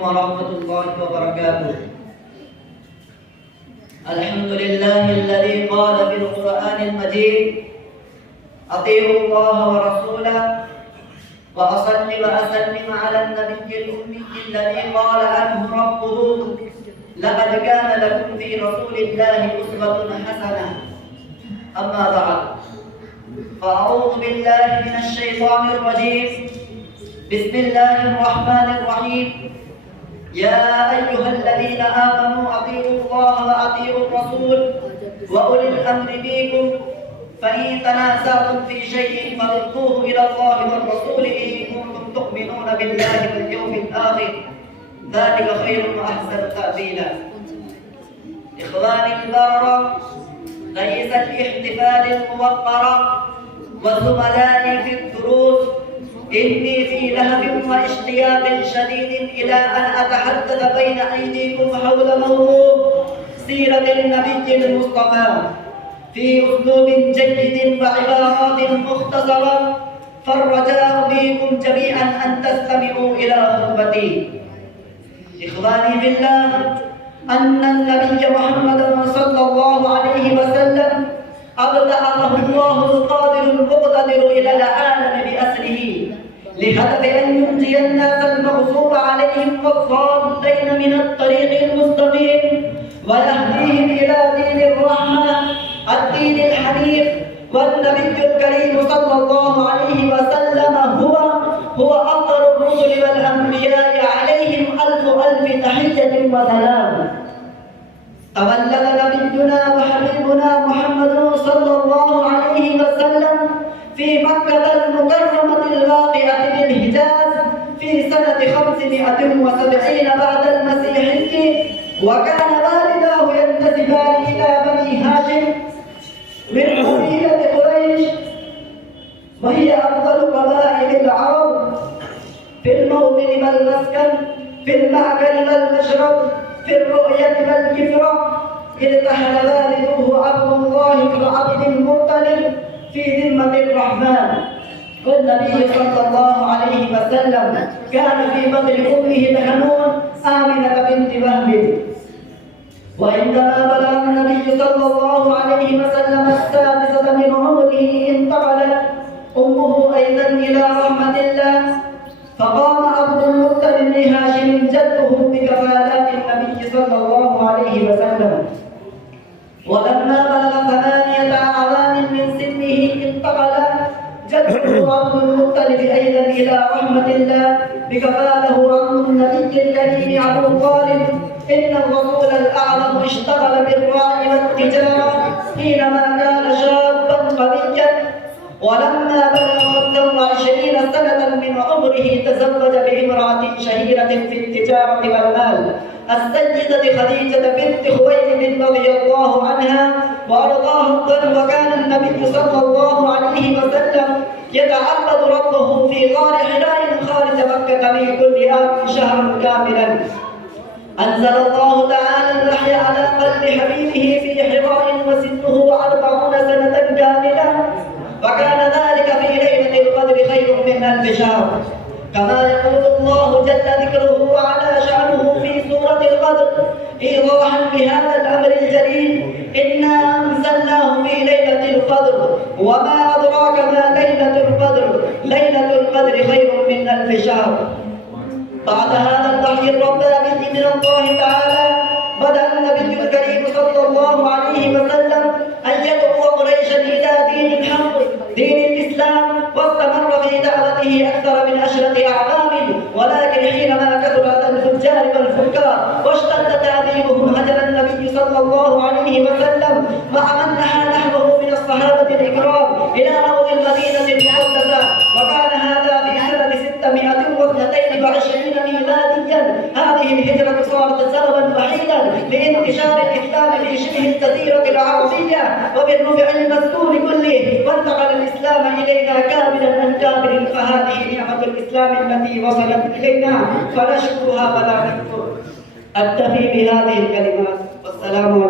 ورحمة الله وبركاته. الحمد لله الذي قال في القرآن المجيد: أطيعوا الله ورسوله. وأصلي وأسلم على النبي الأمي الذي قال عنه ربه: لقد كان لكم في رسول الله أسوة حسنة. أما بعد، فأعوذ بالله من الشيطان الرجيم. بسم الله الرحمن الرحيم. يا أيها الذين آمنوا أطيعوا الله وأطيعوا الرسول وأولي الأمر منكم، فإن تنازعتم في شيء فردوه إلى الله والرسول إن كنتم تؤمنون بالله واليوم الآخر، ذلك خير وأحسن تأويلا. إخواني البررة، ليس الاحتفال الموقرة وزملائي في الدروس، إني في لهب واشتياق شديد إلى أن أتحدث بين أيديكم حول موضوع سيرة النبي المصطفى في أسلوب جيد وعبارات مختصرة، فالرجاء بكم جميعا أن تستمعوا إلى خطبتي. إخواني في الله، أن النبي محمد صلى الله عليه وسلم أبدأه الله القادر المقتدر إلى العالم بأسره، لهدف أن ينجي الناس المغصوب عليهم والضالين من الطريق المستقيم، ويهديهم إلى دين الرحمة الدين الحنيف. والنبي الكريم صلى الله عليه وسلم هو أفضل الرسل والأنبياء، عليهم ألف تحية وسلام. تولد نبينا وحبيبنا محمد صلى الله عليه وسلم في مكة المكرمة الواقعة بالحجاز في سنة 570 بعد المسيحية، وكان والداه ينتسبان إلى بني هاشم من قبيلة قريش، وهي أفضل قبائل العرب في الموطن والمسكن، في المأكل والمشرب، في الرؤية والكفرة. ارتحل والده عبد الله بن عبد المطلب في ذمة الرحمن، والنبي صلى الله عليه وسلم كان في بطن أمه الحنون آمنة بنت وهب. وعندما بلغ النبي صلى الله عليه وسلم السادسة من عمره انتقلت أمه أيضا إلى رحمة الله، فقام عبد المطلب بن هاشم جده بكفالات النبي صلى الله عليه وسلم. ولما بلغ 8 أعوام من سنه انتقل جده عبد المطلب أيضا إلى رحمة الله بكفاله عم النبي الكريم أبو طالب. إن الرسول الأعظم اشتغل بالراعي والتجارة حينما كان شابا قويا، ولما بلغ 25 سنة من عمره تزوج بامرأة شهيرة في التجارة والمال، السيدة خديجة بنت خويلد رضي الله عنها وأرضاها. وكان النبي صلى الله عليه وسلم يتعبد ربه في غار حراء خارج مكة في كل عام شهرا كاملا. أنزل الله تعالى الوحي على قلب حبيبه في حراء وسنه 40 سنة كاملة، وكان ذلك في ليلة القدر خير من 1000 شهر، كما يقول الله جل ذكره وعلى شأنه في سورة القدر إيضاحا بهذا الأمر الجليل: إنا أنزلناه في ليلة القدر وما أدراك ما ليلة القدر، ليلة القدر خير من 1000 شهر. بعد هذا الوحي الرباني من الله تعالى بدأ النبي الكريم صلى الله عليه وسلم أن يدعو قريشا إلى دين الحق دين الإسلام، واستمر في دعوته أكثر من 10 أعوام. ولكن حينما كثرت الفجار والفجار واشتد تعذيبهم هجر النبي صلى الله عليه وسلم مع من نحى نحوه من الصحابة الإكرام إلى أرض المدينة المقدسة، وكان هذا في سنة 622 ميلاديا. هذه الهجرة صارت سببا وحيدا لانتشار الإسلام في شبه الجزيرة العربية وبالربع المسكون كله، وانتقل الإسلام إلينا كاملا عن كامل. فهذه نعمة الإسلام التي وصلت إلينا فنشكرها ولا نكفر. أكتفي بهذه الكلمات، والسلام عليكم.